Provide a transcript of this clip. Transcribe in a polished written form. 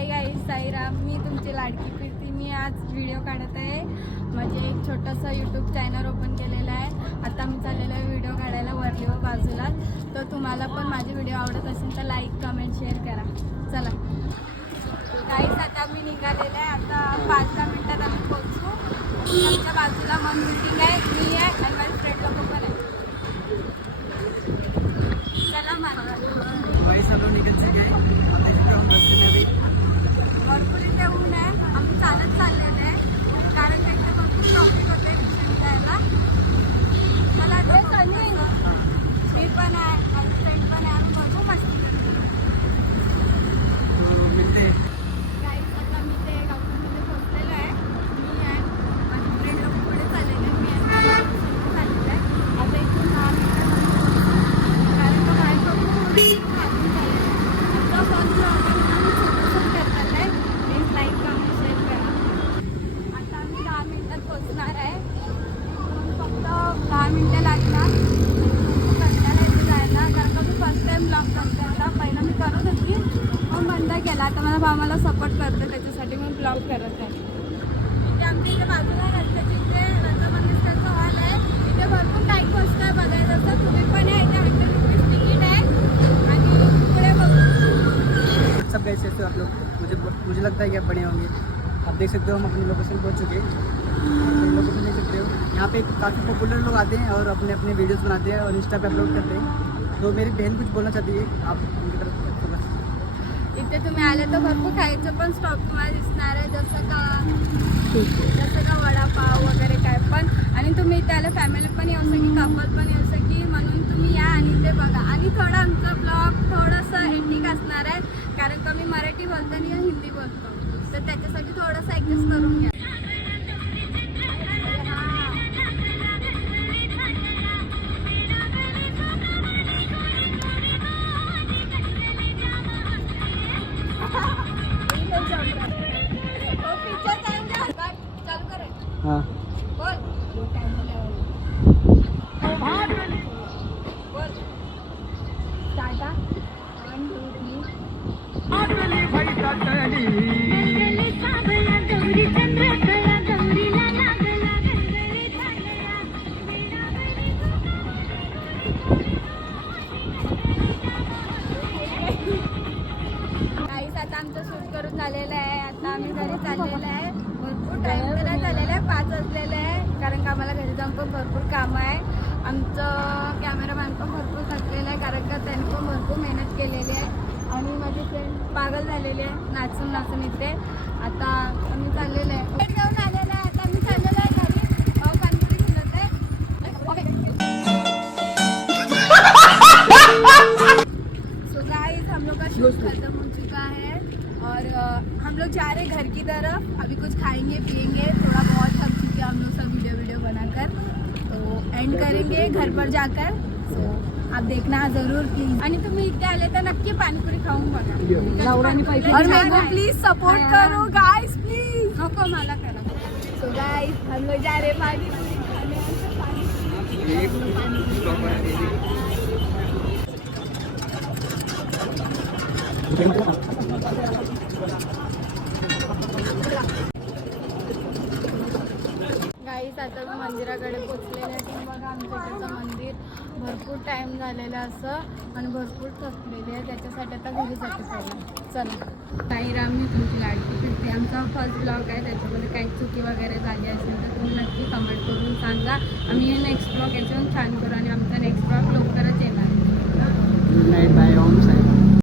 Hi guys, Sairam. मी तुमची लाडकी प्रीती. मी आज video काढत आहे. म्हणजे एक छोटंसं यूट्यूब चॅनल ओपन केलेलं आहे. आता मी चाललेलं आहे व्हिडिओ काढायला वरली व बाजूला. तर तुम्हाला पण माझे व्हिडिओ आवडत असेल तर लाईक कमेंट शेअर करा. चला गाईस, आता मी निघालेलं आहे. आता 5-10 मिनिटात आम्ही पोहोचू. आमच्या बाजूला मग मीटिंग आहे, मी आहे आणि माझे फ्रेंड लोक पण आहे. चला मला भरपूर इथे ऊन आहे. आम्ही चालत चाललेलं आहे कारण का इथे भरपूर ट्रॉफिक होते ट्युशन जायला. मला आता मी पण आहे, माझी फ्रेंड पण आहे. आम्ही भरपूर मस्ती करतो. गाईस, आता मी ते गावमध्ये पोहोचलेलो आहे. मी आहे, माझी फ्रेंड लोक पुढे चाललेले आहे. मी चाललेलं आहे. आता इथून 10 मिनिटं कारण का बाहेर भरपूर वाजून चाललेलं आहे. आमचा फर्स्ट ब्लॉग करणार आहे. प्लीज लाईक कमेंट शेअर करा. आता आम्ही 10 मिनिटात पोहोचणार आहे. फक्त 10 मिनिटं लागणार कंटाळा इथे जायला कारण का मी फर्स्ट टाईम ब्लॉग करते. आता पहिला मी करत होती मग बंद केला. आता माझा भाऊ मला सपोर्ट करतो त्याच्यासाठी मी ब्लॉग करत आहे. इथे आमच्या इथे बाजूला रस्त्याच्या इथे रजा मंगेशकरचं हॉल आहे. इथे भरपूर काही गोष्ट आहे बघायचं असं. तुम्ही पण आहे. इथे 100 रुपीज तिकीट आहे आणि पुढे बघू. सब कैसे हो आप लोग? मुझे लगता है कि आप बढ़िया होंगे. आप देख सकते हो हम अपनी लोकेशन पहुंच चुके हैं. लोकेशन देख सकते हो. यहाँ पे काफ़ी पॉपुलर लोग आते हैं और अपने अपने वीडियोस बनाते हैं और इंस्टा पे अपलोड करते हैं. तो मेरी बहन कुछ बोलना चाहती है, आप उनकी तरफ इथे तुम्ही आले तर भरपूर खायचं पण स्टॉप तुम्हाला दिसणार आहे. जसं का वडापाव वगैरे काय पण. आणि तुम्ही इथे आले फॅमिली पण येऊ शकी, कपल पण येऊ शकी. म्हणून तुम्ही या आणि इथे बघा. आणि थोडं आमचं ब्लॉग थोडंसं एंडिंग असणार आहे कारण का मी मराठी बोलते आणि हिंदी बोलतो. तर त्याच्यासाठी थोडंसं ॲडजस्ट करून घ्या. हाँ बोल टाटा 1 2 गाईस, आता आमचं शूट करून झालेलं आहे. आता आम्ही घरी चाललेलं आहे. भरपूर टाईम तर नाही झालेला आहे, 5 वाजलेले आहे कारण का आम्हाला घरी जाऊन पण भरपूर कामं आहे. आमचं कॅमेरामॅन पण भरपूर थकलेलं आहे कारण का त्यांनी पण भरपूर मेहनत केलेली आहे. आणि माझी फ्रेंड पागल झालेली आहे नाचून नाचून इथे. आता आम्ही चाललेलं आहे, भेट घेऊन आलेलं आहे. आता आम्ही चाललेलो आहे घरी. पाणीपुरी खात आहे. सो गाइस, हम लोग का शूट खत्म हो चुका है और हम लोग जा रहे हैं घर की तरफ. अभी कुछ खाएंगे पिएंगे. थोड़ा बहुत थक चुके हम लोग सब वीडियो बनाकर. तो एंड करेंगे घर पर जाकर. सो आप देखना जरूर प्लीज. आणि तुम्ही इथे आले तर नक्की पाणीपुरी खाऊन बघा. और मेरे को प्लीज सपोर्ट करो गाइस, प्लीज. नको मला करा. सो गाइस, हम लोग जा रहे पाणीपुरी खाने. गाईस, आता मी मंदिराकडे पोचलेले आहे. तुम्ही बघा आमच्या इकडचं मंदिर. भरपूर टाईम झालेला असं आणि भरपूर थकलेली आहे. त्याच्यासाठी आता घरी जाते पहिला. चला साईराम, मी तुमची लाडकी प्रीती. आमचा फर्स्ट ब्लॉग आहे. त्याच्यामध्ये काही चुकी वगैरे झाली असेल तर तुम्ही नक्की कमेंट करून सांगा. आम्ही नेक्स्ट ब्लॉग याच्यावर छान करू आणि आमचा नेक्स्ट